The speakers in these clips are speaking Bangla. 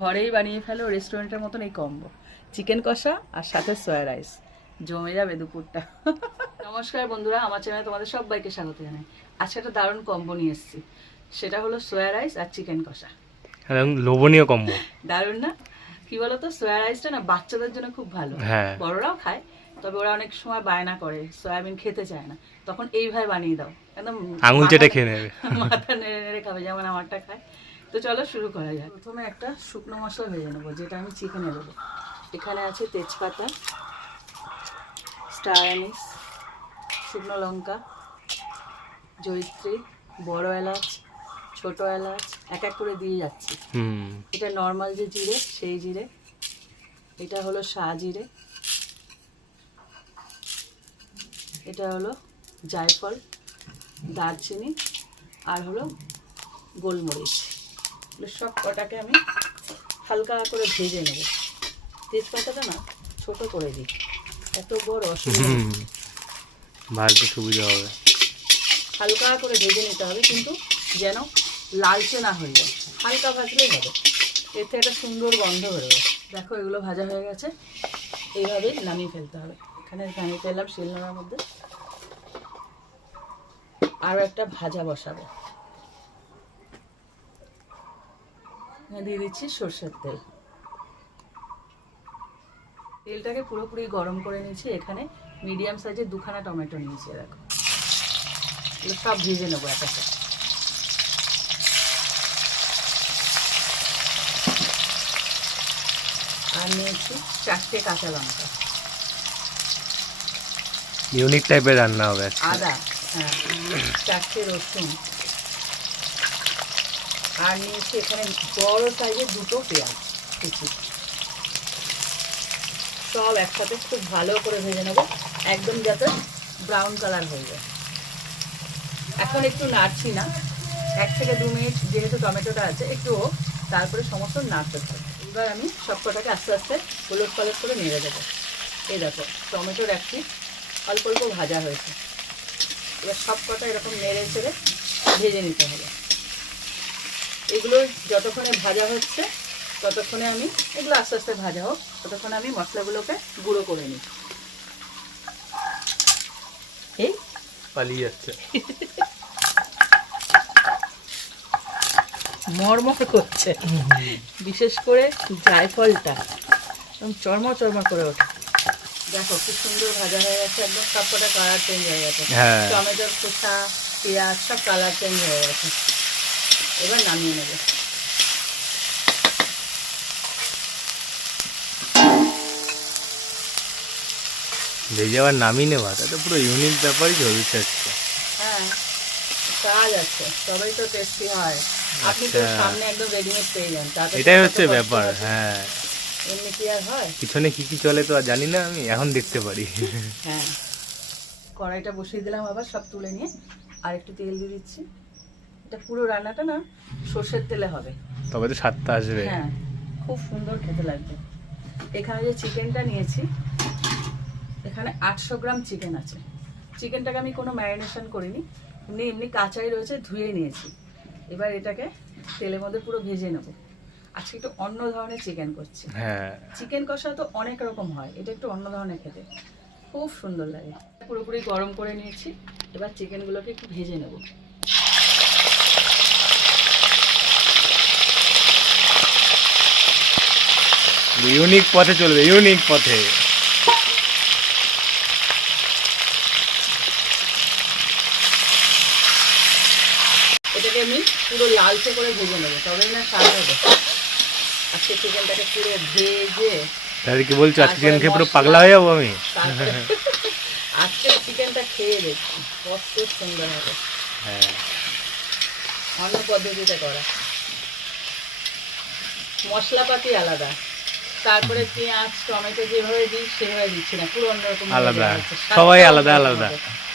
ঘরেই বানিয়ে ফেলো রেস্টুরেন্টের মতন এই কম্বো চিকেন কষা আর সাথে সয়া রাইস জমে যাবে দুপুরটা। নমস্কার বন্ধুরা আমার চ্যানেলে তোমাদের সবাইকে স্বাগত জানাই। আজকে একটা দারুণ কম্বো নিয়ে এসেছি। সেটা হলো সয়া রাইস আর চিকেন কষা। একদম লোভনীয় কম্বো দারুণ না? কি বলতো সয়া রাইসটা না বাচ্চাদের জন্য খুব ভালো। হ্যাঁ। বড়রাও খায় তবে ওরা অনেক সময় বায়না করে সয়াবিন খেতে চায় না। তখন এইভাবে বানিয়ে দাও। একদম আঙুল চেটে খেয়ে নেবে। মাথা নেড়ে নেড়ে খাবে যেমন আমারটা খায়। তো চলো শুরু করা যাক। প্রথমে একটা শুকনো মশলা ভেজে নেব যেটা আমি চিকেনে দেবো। এখানে আছে তেজপাতা স্টার অ্যানিস শুকনো লঙ্কা জয়িত্রী বড় এলাচ ছোট এলাচ এক এক করে দিয়ে যাচ্ছি। হুম। এটা নর্মাল যে জিরে সেই জিরে। এটা হলো শাহ জিরে। এটা হলো জায়ফল দারচিনি আর হলো গোলমরিচ। সব কটাকে আমি হালকা করে ভেজে নেব। তেজপাতাটা না ছোট করে দিই। এত বড় অসুবিধা ভাজতে সুবিধা হবে। হালকা করে ভেজে নিতে হবে কিন্তু যেন লালচে না হয়ে যায়। হালকা ভাজলেই হবে। এতে একটা সুন্দর গন্ধ হয়ে বেরোবে। দেখো এগুলো ভাজা হয়ে গেছে। এইভাবেই নামিয়ে ফেলতে হবে। এখানে নামিয়ে ফেললাম শিলনোড়ার মধ্যে। আরও একটা ভাজা বসাবো এখানে দিয়ে দিচ্ছি সর্ষের তেল। তেলটাকে পুরোপুরি গরম করে নিয়েছি। এখানে মিডিয়াম সাইজের দুখানা টমেটো নিয়েছি দেখো। সব ভেজে নেব এক একটা। আর নিয়েছি চারটে কাঁচা লঙ্কা। ইউনিক টাইপের রান্না হবে আদা হ্যাঁ চারটে রসুন। আর নিয়েছি এখানে বড় সাইজের দুটো পেঁয়াজ কুচি সব একসাথে খুব ভালো করে ভেজে নেব, একদম যাতে ব্রাউন কালার হয়ে যায়। এখন একটু নাড়ছি না, এক থেকে দু মিনিট যেহেতু টমেটোটা আছে, একটু তারপরে সমস্ত নাড়তে থাকবে এবার আমি সব কটাকে আস্তে আস্তে হলুদ পালট করে নেড়ে দেবো। এই দেখো, টমেটোর একটি অল্প অল্প ভাজা হয়েছে। এবার সব কটা এরকম নেড়ে চেড়ে ভেজে নিতে হবে। এগুলো যতক্ষণে ভাজা হচ্ছে ততক্ষণে আমি এগুলো আস্তে আস্তে ভাজা হোক ততক্ষণে আমি মশলাগুলোকে গুঁড়ো করে নিই। এই? পালিয়ে যাচ্ছে। মরমর করছে। বিশেষ করে জায়ফলটা। একদম চরমর চরমর করে ওঠে। দেখো কি সুন্দর ভাজা হয়ে গেছে একদম সব কটা কালার চেঞ্জ হয়ে গেছে। হ্যাঁ। টমেটোর খোসা পেঁয়াজ সব কালার চেঞ্জ হয়ে গেছে। এবার নামিয়ে নেবে। ভেজে আবার নামিয়ে নেওয়া তাতে পুরো ইউনিক ব্যাপারই আজকে। হ্যাঁ কাজ আছে তবেই তো টেস্টি হয়। আপনি তো আচ্ছা। সামনে একদম রেডিমেড পেয়ে যান এটাই হচ্ছে ব্যাপার হ্যাঁ। এমনি কি আর হয়? পিছনে কি কি চলে তো আর জানি না আমি এখন দেখতে পারি। হ্যাঁ। কড়াইটা বসিয়ে দিলাম আবার সব তুলে নিয়ে আর একটু তেল দিয়ে দিচ্ছি। এটা পুরো রান্নাটা না সর্ষের তেলে হবে। তবে তো স্বাদটা আসবে। হ্যাঁ খুব সুন্দর খেতে লাগবে। এখানে যে চিকেনটা নিয়েছি এখানে আটশো গ্রাম চিকেন আছে। চিকেনটাকে আমি কোনো ম্যারিনেশন করিনি এমনি এমনি কাঁচাই রয়েছে ধুয়ে নিয়েছি। এবার এটাকে তেলের মধ্যে পুরো ভেজে নেব। আজকে একটু অন্য ধরনের চিকেন করছি। হ্যাঁ। চিকেন কষা তো অনেক রকম হয় এটা একটু অন্য ধরনের খেতে। খুব সুন্দর লাগে। পুরোপুরি গরম করে নিয়েছি এবার চিকেনগুলোকে একটু ভেজে নেব। ইউনিক পথে চলবে ইউনিক পথে। এটাকে আমি পুরো লালচে করে ভেজে নেব তবেই না স্বাদ হবে। আজকে চিকেনটাকে পুরো ভেজে তাহলে কি বলছো আজকে চিকেন খেয়ে পুরো পাগলা হয়ে যাব আমি? আজকে চিকেনটা খেয়ে দেখছি কত সুন্দর হবে। হ্যাঁ। অন্য পদ্ধতিতে করা। মশলাপাতি আলাদা। তারপরে পেঁয়াজ টমেটো যেভাবে দিই সেভাবে দিচ্ছি না। পুরো অন্যরকম আলাদা। সবাই আলাদা আলাদা।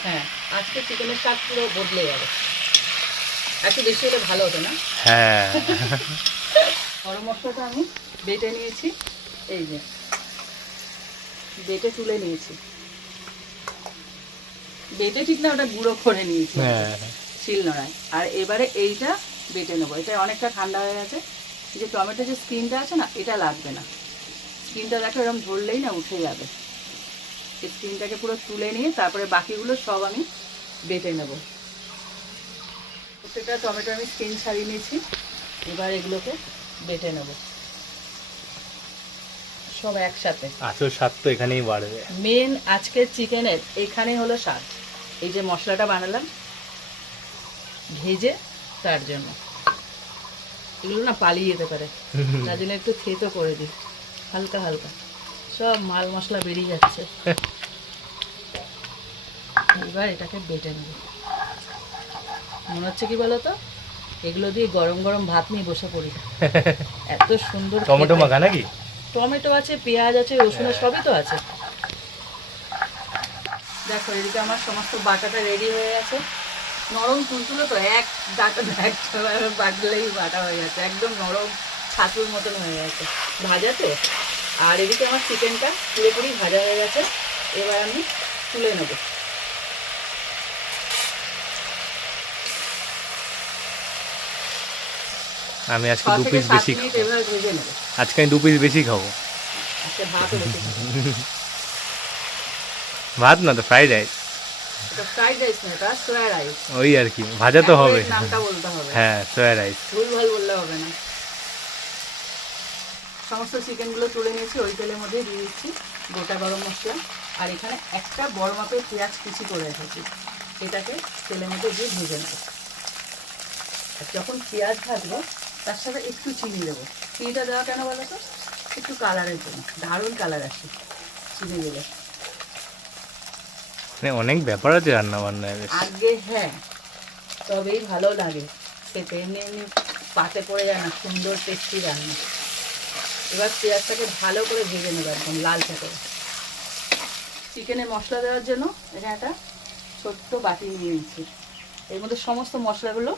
হ্যাঁ আজকে চিকেনের স্বাদ পুরো বদলে যাবে একটু বেশি হলে ভালো হতো না? হ্যাঁ। গরম মশলাটা আমি বেটে নিয়েছি। এই যে বেটে তুলে নিয়েছি। বেটে ঠিক না ওটা গুঁড়ো করে নিয়েছি। হ্যাঁ। শিল নোড়ায়। আর এবারে এইটা বেটে নেব। এটা অনেকটা ঠান্ডা হয়ে গেছে। যে টমেটো যে স্কিনটা আছে না এটা লাগবে না। স্কিনটা দেখো এরকম ধরলেই না উঠে যাবে। স্কিনটাকে পুরো তুলে নিয়ে তারপরে বাকিগুলো সব আমি বেটে নেব। প্রত্যেকটা টমেটো আমি স্কিন ছাড়িয়ে নিয়েছি। এবার এগুলোকে বেটে নেব। সব একসাথে। আসল স্বাদ তো এখানেই বাড়বে মেন আজকের চিকেনের এখানে হলো স্বাদ। এই যে মশলাটা বানালাম ভেজে তার জন্য। এগুলো না পালিয়ে যেতে পারে। তার জন্য একটু থেতো করে দিই। হালকা হালকা। সব মাল মশলা বেরিয়ে যাচ্ছে। এবার এটাকে বেটে নেব। মনে হচ্ছে কি বলতো? এগুলো দিয়ে গরম গরম ভাত নিয়ে বসে পড়ি। এত সুন্দর টমেটো মাখা নাকি? টমেটো আছে পেঁয়াজ আছে রসুন সবই তো আছে। দেখো এদিকে আমার সমস্ত বাটাটা রেডি হয়ে গেছে। নরম তুলতুলো তো এক ডাটা একভাবে বাটলেই বাটা হয়ে গেছে একদম নরম। ছাতুর মতন হয়ে গেছে। ভাজা তো? আর এদিকে আমার চিকেনটা পুরোপুরি ভাজা হয়ে গেছে। এবার আমি তুলে নেব। আমি আজকে দু পিস বেশি আজকে আমি দু পিস বেশি খাব। ভাত না তো ফ্রাইড রাইস ওই আর কি ভাজা তো হবে। হ্যাঁ সোয়া রাইস ভুল ভালো বললে হবে না। সমস্ত চিকেনগুলো তুলে নিয়েছি ওই তেলের মধ্যে দিয়ে দিচ্ছি গোটা গরম মশলা। আর এখানে একটা বড় মাপের পেঁয়াজ কুচি করে রেখেছি। এটাকে তেলের মধ্যে দিয়ে ভেজে নেব। আর যখন পেঁয়াজ ভাজবো তার সাথে একটু চিনি দেবো। চিনিটা দেওয়া কেন বলো তো? একটু কালারের জন্য দারুণ কালার আসে চিনি দিলে। মানে অনেক ব্যাপার আছে রান্না বান্নায় বেশ। আগে হ্যাঁ তবেই ভালো লাগে। খেতে এমনি এমনি পাতে পড়ে যায় না সুন্দর টেস্টি রান্না। এবার পেঁয়াজটাকে ভালো করে ভেজে নেব একদম লালচে করে। চিকেনে মশলা দেওয়ার জন্য এখানে একটা ছোট্ট বাটি নিয়ে নিচ্ছি। এর মধ্যে সমস্ত মশলাগুলো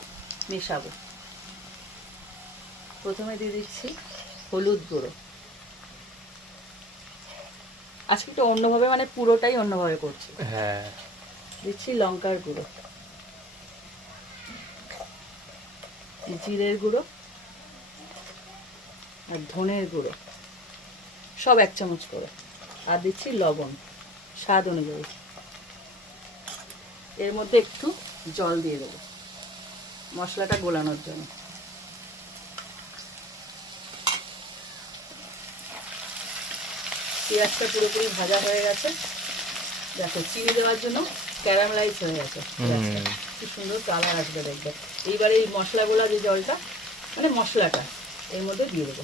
মেশাবো। প্রথমে দিয়ে দিচ্ছি হলুদ গুঁড়ো। আজকে একটু অন্যভাবে মানে পুরোটাই অন্যভাবে করছি। হ্যাঁ। দিচ্ছি লঙ্কার গুঁড়ো। জিরের গুঁড়ো। আর ধনের গুঁড়ো। সব এক চামচ করে। আর দিচ্ছি লবণ স্বাদ অনুযায়ী। এর মধ্যে একটু জল দিয়ে দেবো মশলাটা গোলানোর জন্য। পেঁয়াজটা পুরোপুরি ভাজা হয়ে গেছে। দেখো চিনি দেওয়ার জন্য ক্যারামেলাইজ হয়ে গেছে। কি সুন্দর কালার আসবে দেখবে। এইবারে এই মশলাগুলো যে জলটা মানে মশলাটা এর মধ্যে দিয়ে দেবো।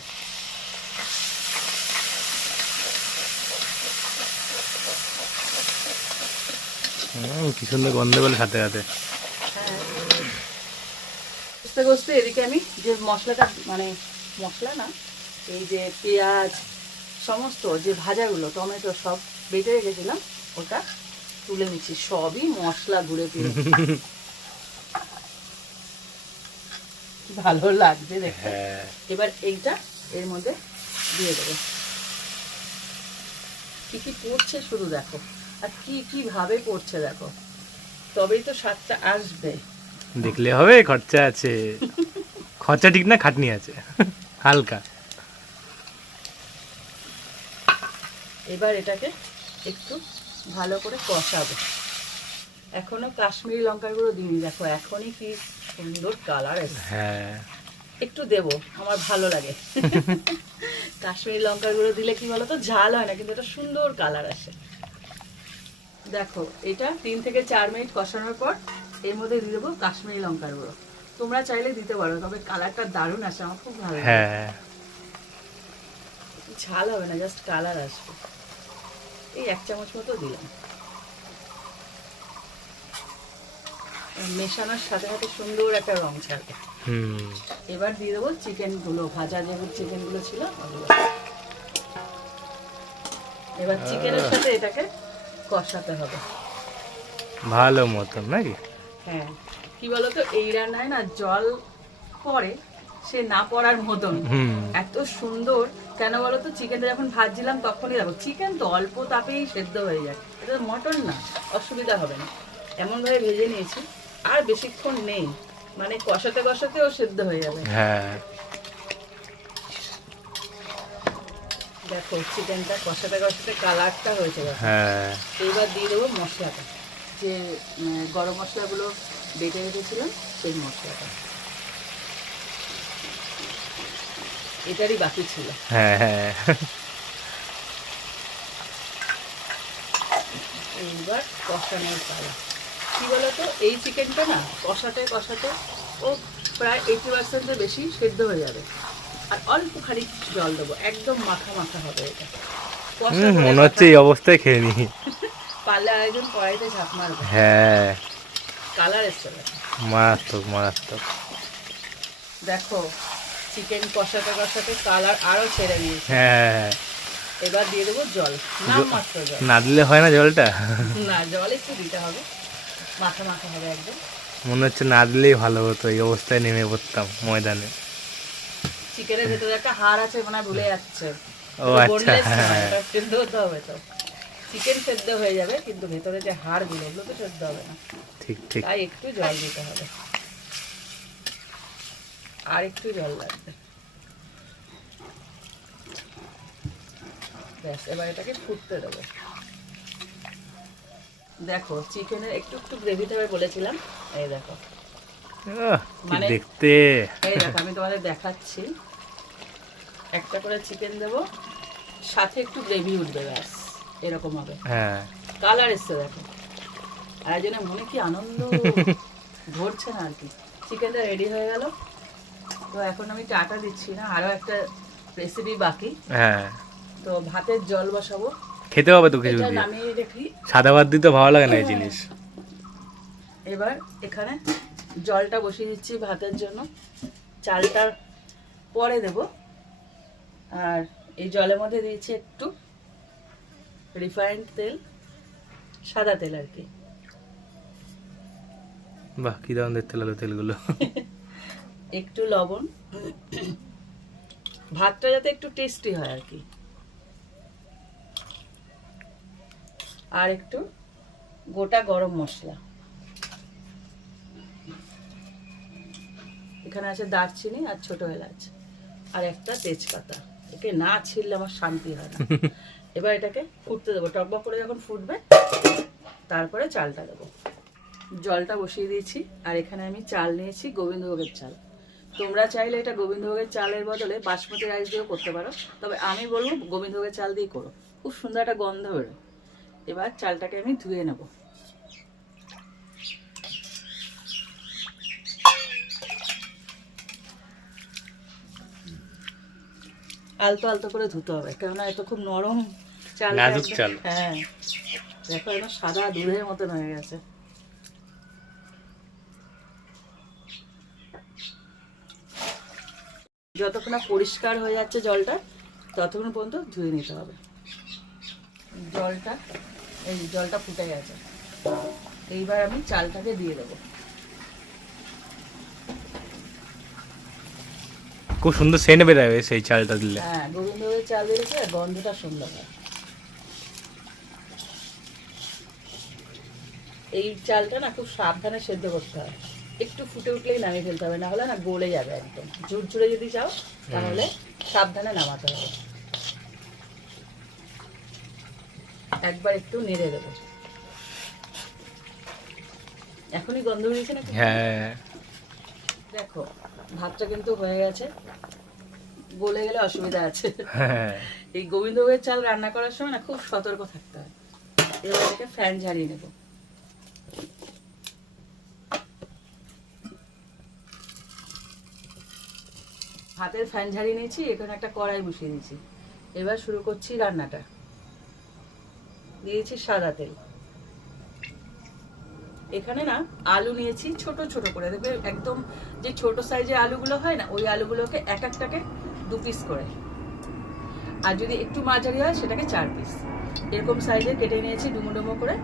কি সুন্দর গন্ধ বলে সাথে সাথে। হ্যাঁ। কষতে কষতে এদিকে আমি যে মশলাটা মানে মশলা না এই যে পেঁয়াজ সমস্ত যে ভাজাগুলো টমেটো সব বেটে রেখেছিলাম ওটা তুলে নিচ্ছি সবই মশলা ঘুরে ফিরে। ভালো লাগছে দেখতে। হ্যাঁ। এবার এইটা এর মধ্যে দিয়ে দেবো। কি কি পড়ছে শুধু দেখো। আর কি কি ভাবে পড়ছে দেখো। তবেই তো স্বাদটা আসবে। দেখলে হবে খরচা আছে। খরচা ঠিক না খাটনি আছে। হালকা। এবার এটাকে একটু ভালো করে কষাবো। এখনও কাশ্মীরি লঙ্কার গুঁড়ো দিইনি। দেখো এখনই কি সুন্দর কালার হ্যাঁ। একটু দেবো আমার ভালো লাগে। কাশ্মীরি লঙ্কার গুঁড়ো দিলে কি বলতো ঝাল হয় না কিন্তু এটা সুন্দর কালার আসে। দেখো এটা তিন থেকে চার মিনিট কষানোর পর এর মধ্যে দিয়ে দেবো কাশ্মীরি লঙ্কার গুঁড়ো। তোমরা চাইলে দিতে পারো তবে কালারটা দারুণ আসে আমার খুব ভালো লাগে। হ্যাঁ। ঝাল হবে না জাস্ট কালার আসবে। এই এক চামচ মতো দিলাম। মেশানোর সাথে সাথে সুন্দর একটা রং ছাড়বে। এবার দিয়ে দেবো চিকেনগুলো ভাজা যে চিকেনগুলো ছিল ওগুলো। এবার চিকেনের সাথে এটাকে কষাতে হবে। ভালো মতন নাকি হ্যাঁ। কি বলতো এই রান্নায় না জল পড়ে সে না পড়ার মতন। হুম। এত সুন্দর। কেন বলতো চিকেনটা যখন ভাজছিলাম তখনই দেখো চিকেন তো অল্প তাপেই সেদ্ধ হয়ে যায়। এটা মটন না অসুবিধা হবে না। এমনভাবে ভেজে নিয়েছি। আর বেশিক্ষণ নেই। মানে কষাতে কষাতেও সেদ্ধ হয়ে যাবে। হ্যাঁ। দেখো চিকেনটা কষাতে কষাতে কালারটা হয়েছে হ্যাঁ। এইবার দিয়ে দেবো মশলাটা। যে গরম মশলাগুলো বেটে রেখেছিলাম সেই মশলাটা। এটারই বাকি ছিল। হ্যাঁ হ্যাঁ। এইবার কষানোর পালা। কি বলতো? এই চিকেনটা না কষাতে কষাতে ও প্রায় এইটি পার্সেন্টের বেশি সেদ্ধ হয়ে যাবে। আর অল্প খানিক জল দেবো একদম মাখা মাখা হবে এটা। মনে হচ্ছে এই অবস্থায় খেয়ে নি। পারলে আরেকজন কড়াইতে ঝাঁপ মারবে। হ্যাঁ। কালার এসছে। মারাত্মক মারাত্মক। দেখো চিকেন কষাতে কষাতে কালার আরও ছেড়ে নিয়েছে হ্যাঁ। এবার দিয়ে দেবো জল মাত্র জল। না দিলে হয় না জলটা? না জল একটু দিতে হবে। মাখা মাখা হবে একদম। মনে হচ্ছে না দিলেই ভালো হতো এই অবস্থায় নেমে পড়তাম ময়দানে। চিকেনের ভেতরে একটা হাড় আছে মনে ভুলে যাচ্ছে। ও আচ্ছা হ্যাঁ সেদ্ধ হতে হবে তো। চিকেন সেদ্ধ হয়ে যাবে কিন্তু ভেতরে যে হাড় ওগুলো তো সেদ্ধ হবে না। ঠিক ঠিক। তাই একটু জল দিতে হবে। আর একটু জল লাগবে। ব্যাস এবার এটাকে ফুটতে দেবো। দেখো চিকেনের একটু একটু গ্রেভি দেবে বলেছিলাম। এই দেখো। মানে- দেখতে? এই দেখো আমি তোমাদের দেখাচ্ছি। একটা করে চিকেন দেব সাথে একটু গ্রেভি উঠবে ব্যাস এরকম হবে। হ্যাঁ। কালার এসছে দেখো। আর জন্য মনে কি আনন্দ? ধরছে না আর কি। চিকেনটা রেডি হয়ে গেল। তো এখন আমি টাটা দিচ্ছি না আরও একটা রেসিপি বাকি। হ্যাঁ। তো ভাতের জল বসাবো। খেতে হবে তো কিছু দিয়ে। সাদা ভাত দিতে ভালো লাগে না এই জিনিস। এবার এখানে জলটা বসিয়ে দিচ্ছি ভাতের জন্য। চালটা পরে দেব। আর এই জলের মধ্যে দিয়েছি একটু রিফাইন্ড তেল সাদা তেল আর কি। বাহ কি দারুণ দেখতে লাগল তেলগুলো। একটু লবণ। ভাতটা যাতে একটু টেস্টি হয় আর কি। আর একটু গোটা গরম মশলা। এখানে আছে দারচিনি আর ছোট এলাচ আর একটা তেজপাতা। একে না ছিললে আমার শান্তি হয় না। এবার এটাকে ফুটতে দেবো। টকবক করে যখন ফুটবে তারপরে চালটা দেবো। জলটা বসিয়ে দিয়েছি আর এখানে আমি চাল নিয়েছি গোবিন্দভোগের চাল। তোমরা চাইলে এটা গোবিন্দভোগের চালের বদলে বাসমতি রাইস দিয়েও করতে পারো। তবে আমি বলব গোবিন্দভোগের চাল দিয়ে করো। খুব সুন্দর একটা গন্ধ বেরো এবার চালটাকে আমি ধুয়ে নেব। আলতো আলতো করে ধুতে হবে কেননা এত খুব নরম চাল হ্যাঁ দেখো একদম সাদা দুধের মতন হয়ে গেছে। যতক্ষণ না পরিষ্কার হয়ে যাচ্ছে জলটা ততক্ষণ পর্যন্ত ধুয়ে নিতে হবে। জলটা এই জলটা ফুটে গেছে। এইবার আমি চালটাকে দিয়ে দেবো। খুব সুন্দর সেন্ট বেরোবে সেই চালটা দিলে। হ্যাঁ গোবিন্দভোগের চাল দিয়েছে গন্ধটা সুন্দর হয়। এই চালটা না খুব সাবধানে সেদ্ধ করতে হয়। একটু ফুটে উঠলেই নামিয়ে ফেলতে হবে না হলে না গলে যাবে একদম। ঝুরঝুরে যদি চাও তাহলে সাবধানে নামাতে হবে। একবার একটু নেড়ে দেবো। এখনই গন্ধ বেরিয়েছে না হ্যাঁ। দেখো ভাতটা কিন্তু হয়ে গেছে। গলে গেলে অসুবিধা আছে। হ্যাঁ। এই গোবিন্দভোগের চাল রান্না করার সময় না খুব সতর্ক থাকতে হয়। এবার এটাকে ফ্যান ঝাড়িয়ে নেব। হাতের ফ্যান ঝাড়িয়ে নিয়েছি এখানে একটা কড়াই বসিয়ে দিয়েছি। এবার শুরু করছি রান্নাটা। দিয়েছি সাদা তেল। এখানে না আলু নিয়েছি ছোট ছোট করে। দেখবে একদম যে ছোট সাইজের আলুগুলো হয় না, ওই আলুগুলোকে এক একটাকে দু পিস করে। আর যদি একটু মাঝারি হয়, সেটাকে চার পিস এরকম সাইজে কেটে নিয়েছি ডুমো ডুমো করে।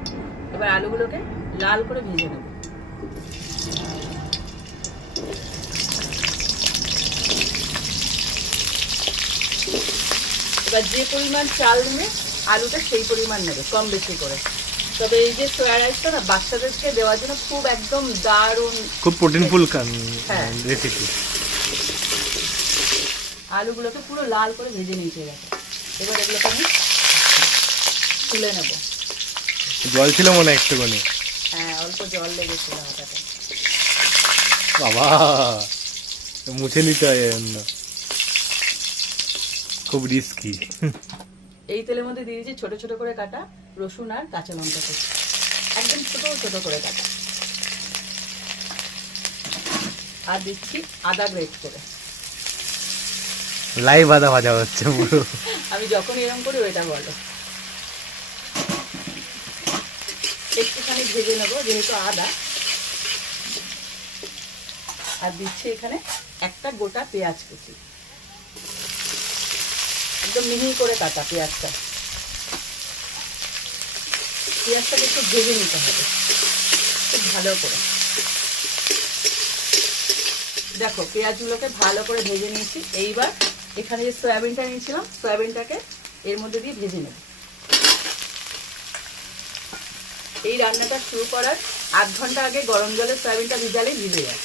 এবার আলুগুলোকে লাল করে ভেজে নেব। এবার যে পরিমাণ চাল নেবে আলুটা সেই পরিমাণ নেবে কম বেশি করে। তবে এই যে সোয়া রাইসটা না বাচ্চাদেরকে দেওয়ার জন্য খুব একদম দারুণ খুব প্রোটিনফুল হ্যাঁ। রেসিপি আলুগুলোকে পুরো লাল করে ভেজে নিয়েছে দেখো এবার এগুলোকে আমি তুলে নেব। জল ছিল মনে হয় একটুখানি। হ্যাঁ অল্প জল লেগেছিল হাতাতে বাবা মুছে নিতে হয় খুব রিস্কি এই তেলের মধ্যে দিয়ে দিয়েছি ছোট ছোট করে কাটা রসুন আর কাঁচা লঙ্কা কুচি একদম ছোট ছোট করে কাটা। আর দিচ্ছি আদা গ্রেট করে। লাইভ আদা ভাজা হচ্ছে পুরো। আমি যখন এরকম করি ওইটা বলো। একটুখানি ভেজে নেব যেহেতু আদা। আর দিচ্ছি এখানে একটা গোটা পেঁয়াজ কুচি। একদম মিহি করে কাটা পেঁয়াজটা। পেঁয়াজটাকে একটু ভেজে নিতে হবে। খুব ভালো করে। দেখো পেঁয়াজগুলোকে ভালো করে ভেজে নিয়েছি। এইবার এখানে যে সয়াবিনটা নিয়েছিলাম সয়াবিনটাকে এর মধ্যে দিয়ে ভেজে নেব। এই রান্নাটা শুরু করার আধ ঘণ্টা আগে গরম জলে সয়াবিনটা ভিজালে ভিজে যায়।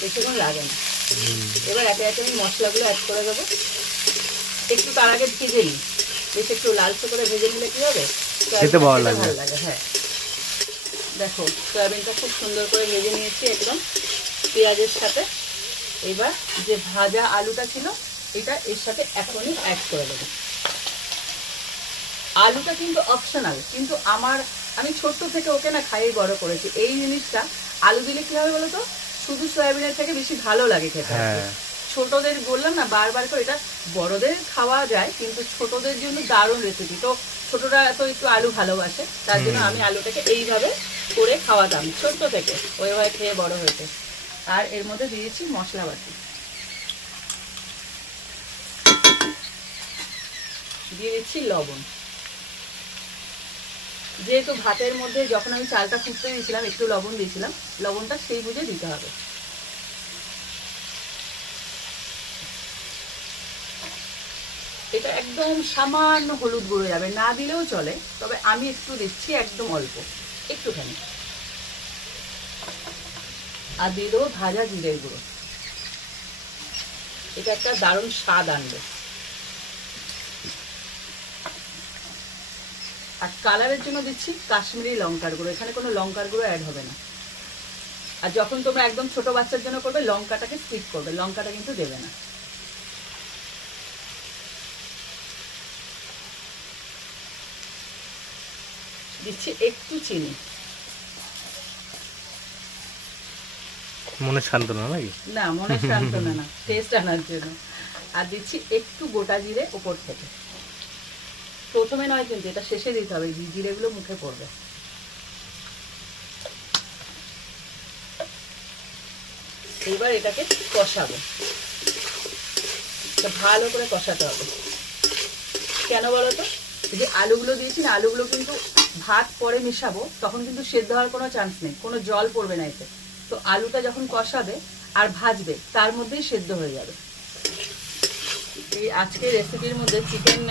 বেশিক্ষণ লাগে না। এবার একে একে আমি মশলাগুলো অ্যাড করে দেবো। একটু তার আগে ভেজে নিই। বেশ একটু লালচে করে ভেজে নিলে কি হবে? খেতে ভালো লাগে হ্যাঁ। দেখো সয়াবিনটা খুব সুন্দর করে ভেজে নিয়েছি একদম পেঁয়াজের সাথে। এবার যে ভাজা আলুটা ছিল এটা এর সাথে এখনই অ্যাড করে দেবো। আলুটা কিন্তু অপশনাল কিন্তু আমার আমি ছোট্ট থেকে ওকে না খাইয়ে বড় করেছি। এই জিনিসটা আলু দিলে কি হবে বলো তো শুধু সয়াবিনের থেকে বেশি ভালো লাগে খেতে। হ্যাঁ। ছোটদের বললাম না বারবার করে এটা বড়দের খাওয়া যায় কিন্তু ছোটদের জন্য দারুণ রেসিপি তো ছোটরা তো একটু আলু ভালোবাসে তার জন্য আমি আলুটাকে এইভাবে করে খাওয়াতাম ছোট্ট থেকে ওইভাবে খেয়ে বড় হয়েছে। আর এর মধ্যে দিয়েছি মশলা বাটি দিয়ে দিচ্ছি লবণ। যেহেতু ভাতের মধ্যে যখন আমি চালটা ফুটতে দিয়েছিলাম একটু লবণ দিয়েছিলাম লবণটা সেই বুঝে দিতে হবে। একদম সামান্য হলুদ গুঁড়ো যাবে, না দিলেও চলে, তবে আমি একটু দিচ্ছি একদম অল্প, একটুখানি। আর দিয়ে দেবো ভাজা জিরের গুঁড়ো। এটা একটা দারুণ স্বাদ আনবে। আর কালারের জন্য দিচ্ছি কাশ্মীরি লঙ্কার গুঁড়ো, এখানে কোনো লঙ্কার গুঁড়ো অ্যাড হবে না। আর যখন তোমরা একদম ছোট বাচ্চার জন্য করবে, লঙ্কাটাকে স্কিপ করবে, লঙ্কাটা কিন্তু দেবে না। দিচ্ছি একটু চিনি। মনে শান্ত না নাকি? না মনে সান্ত্বনা না টেস্ট আনার জন্য। আর দিচ্ছি একটু গোটা জিরে উপর থেকে। প্রথমে নয় কিন্তু এটা শেষে দিতে হবে জিরেগুলো মুখে পড়বে। এবার এটাকে কষাবো। এটা ভালো করে কষাতে হবে। কেন বলো তো? যে আলুগুলো দিয়েছি না আলুগুলো কিন্তু ভাত পরে মিশাবো তখন কিন্তু সেদ্ধ হওয়ার কোনো চান্স নেই। কোনো জল পড়বে না এতে। তো আলুটা যখন কষাবে আর ভাজবে তার মধ্যেই সেদ্ধ হয়ে যাবে। এই আজকের রেসিপির মধ্যে চিকেন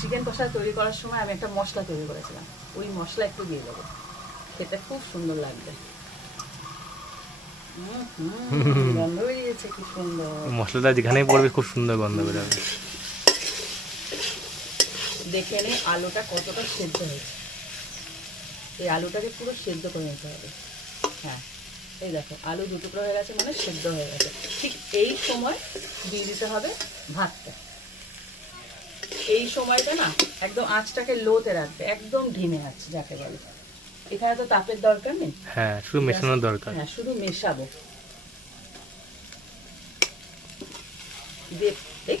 চিকেন কষা তৈরি করার সময় আমি একটা মশলা তৈরি করেছিলাম। ওই মশলা একটু দিয়ে দেবো। খেতে খুব সুন্দর লাগবে। মশলাটা যেখানেই পড়বে খুব সুন্দর গন্ধ বেরোবে। দেখে নে আলুটা কতটা সেদ্ধ হয়েছে। এই আলুটাকে পুরো সেদ্ধ করে নিতে হবে। হ্যাঁ এই দেখো আলু দু টুকরো হয়ে গেছে মানে সেদ্ধ হয়ে গেছে। ঠিক এই সময় দিয়ে দিতে হবে ভাতটা। এই সময়টা না একদম আঁচটাকে লোতে রাখবে একদম ঢিমে আঁচ যাকে বলে। এখানে তো তাপের দরকার নেই। হ্যাঁ শুধু মেশানোর দরকার। হ্যাঁ শুধু মেশাবো। এই,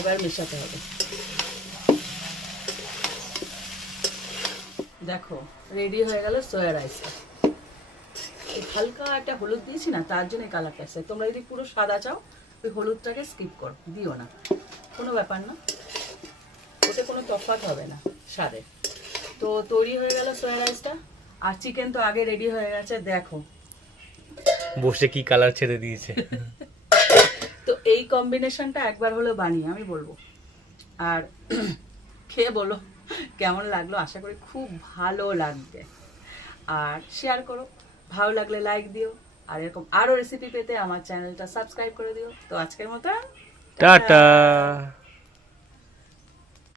এবার মেশাতে হবে। দেখো রেডি হয়ে গেল সয়া রাইসটা হালকা একটা হলুদ দিয়েছি না তার জন্য কালারটা আসছে তোমরা যদি পুরো সাদা চাও ওই হলুদটাকে স্কিপ করো দিও না। কোনো ব্যাপার না। ওতে কোনো তফাৎ হবে না স্বাদে। তো তৈরি হয়ে গেল সয়া রাইসটা আর চিকেন তো আগে রেডি হয়ে গেছে দেখো। বসে কি কালার ছেড়ে দিয়েছে। তো এই কম্বিনেশনটা একবার হলো বানিয়ে আমি বলব। আর খেয়ে বলো। কেমন লাগল? আশা করি খুব ভালো লাগবে। আর শেয়ার করো। ভালো লাগলে লাইক দিও। আর এরকম আরও রেসিপি পেতে আমার চ্যানেলটা সাবস্ক্রাইব করে দিও। তো আজকের মতো টাটা।